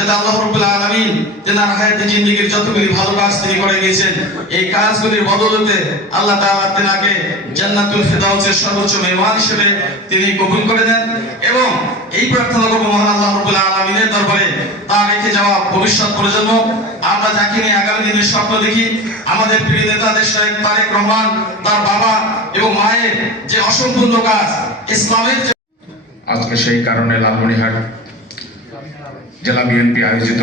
যাতে আল্লাহ রাব্বুল আলামিন তেনার হায়াতে জিন্দেগীর যতগুলি ভালো কাজ তিনি করে গিয়েছেন এই কাজগুলির বদৌলতে আল্লাহ তাআলা তেনাকে জান্নাতুল ফিরদাউসের সর্বোচ্চ মেহমান হিসেবে তিনি কবুল করে নেন এবং এই প্রার্থনা করব মহান আল্লাহ রাব্বুল আলামিনের দরবারে তার রেখে যাওয়া ভবিষ্যৎ প্রজন্ম আমরা যাকে নিয়ে আগামী দিনের স্বপ্ন দেখি আমাদের প্রিয় নেতা দেশ নায়ক তারেক রহমান তার বাবা এবং মায়ের যে অসম্পূর্ণ কাজ ইসলামের আজকে সেই কারণে লালমনিরহাট জেলা বিএনপি আয়োজিত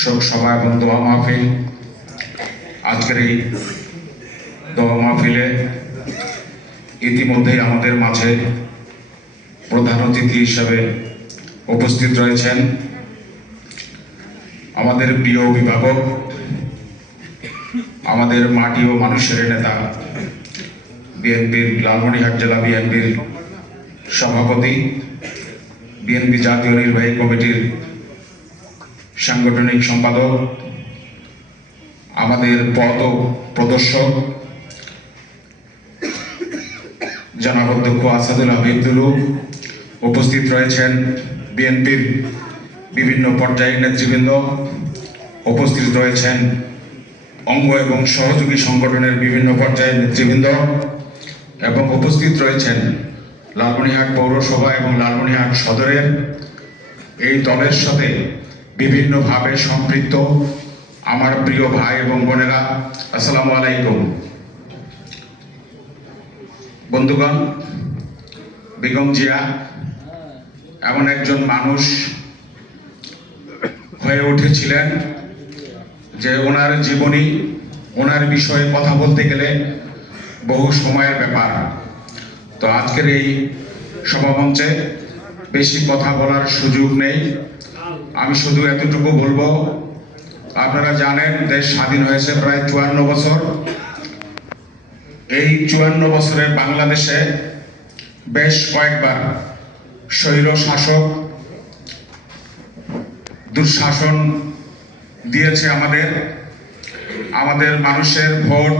শোক সভা এবং দোয়া মাহফিল। আজকের এই দোয়া মাহফিলে ইতিমধ্যেই আমাদের মাঝে প্রধান অতিথি হিসেবে উপস্থিত রয়েছেন আমাদের প্রিয় অভিভাবক, আমাদের মাটি ও মানুষের নেতা, বিএনপির লালমনিরহাট জেলা বিএনপির সভাপতি, বিএনপি জাতীয় নির্বাহী কমিটির সাংগঠনিক সম্পাদক, আমাদের পথ প্রদর্শক জনাব অধ্যক্ষ আসাদুল হাবিব দুলু, উপস্থিত রয়েছেন বিএনপির বিভিন্ন পর্যায়ের নেতৃবৃন্দ, উপস্থিত রয়েছেন অঙ্গ এবং সহযোগী সংগঠনের বিভিন্ন পর্যায়ের নেতৃবৃন্দ এবং উপস্থিত রয়েছেন লালমনিরহাট পৌরসভা এবং লালমনিরহাট সদরের এই দলের সাথে বিভিন্নভাবে সম্পৃক্ত আমার প্রিয় ভাই এবং বোনেরা, আসসালামু আলাইকুম। বন্ধুগণ, বেগম জিয়া এমন একজন মানুষ হয়ে উঠেছিলেন যে ওনার জীবনী, ওনার বিষয়ে কথা বলতে গেলে বহু সময়ের ব্যাপার। তো আজকের এই সভামঞ্চে বেশি কথা বলার সুযোগ নেই, আমি শুধু এতটুকু বলবো, আপনারা জানেন দেশ স্বাধীন হয়েছে প্রায় 54 বছর। এই 54 বছরে বাংলাদেশে বেশ কয়েকবার স্বৈর শাসক দুঃশাসন দিয়েছে আমাদের মানুষের ভোট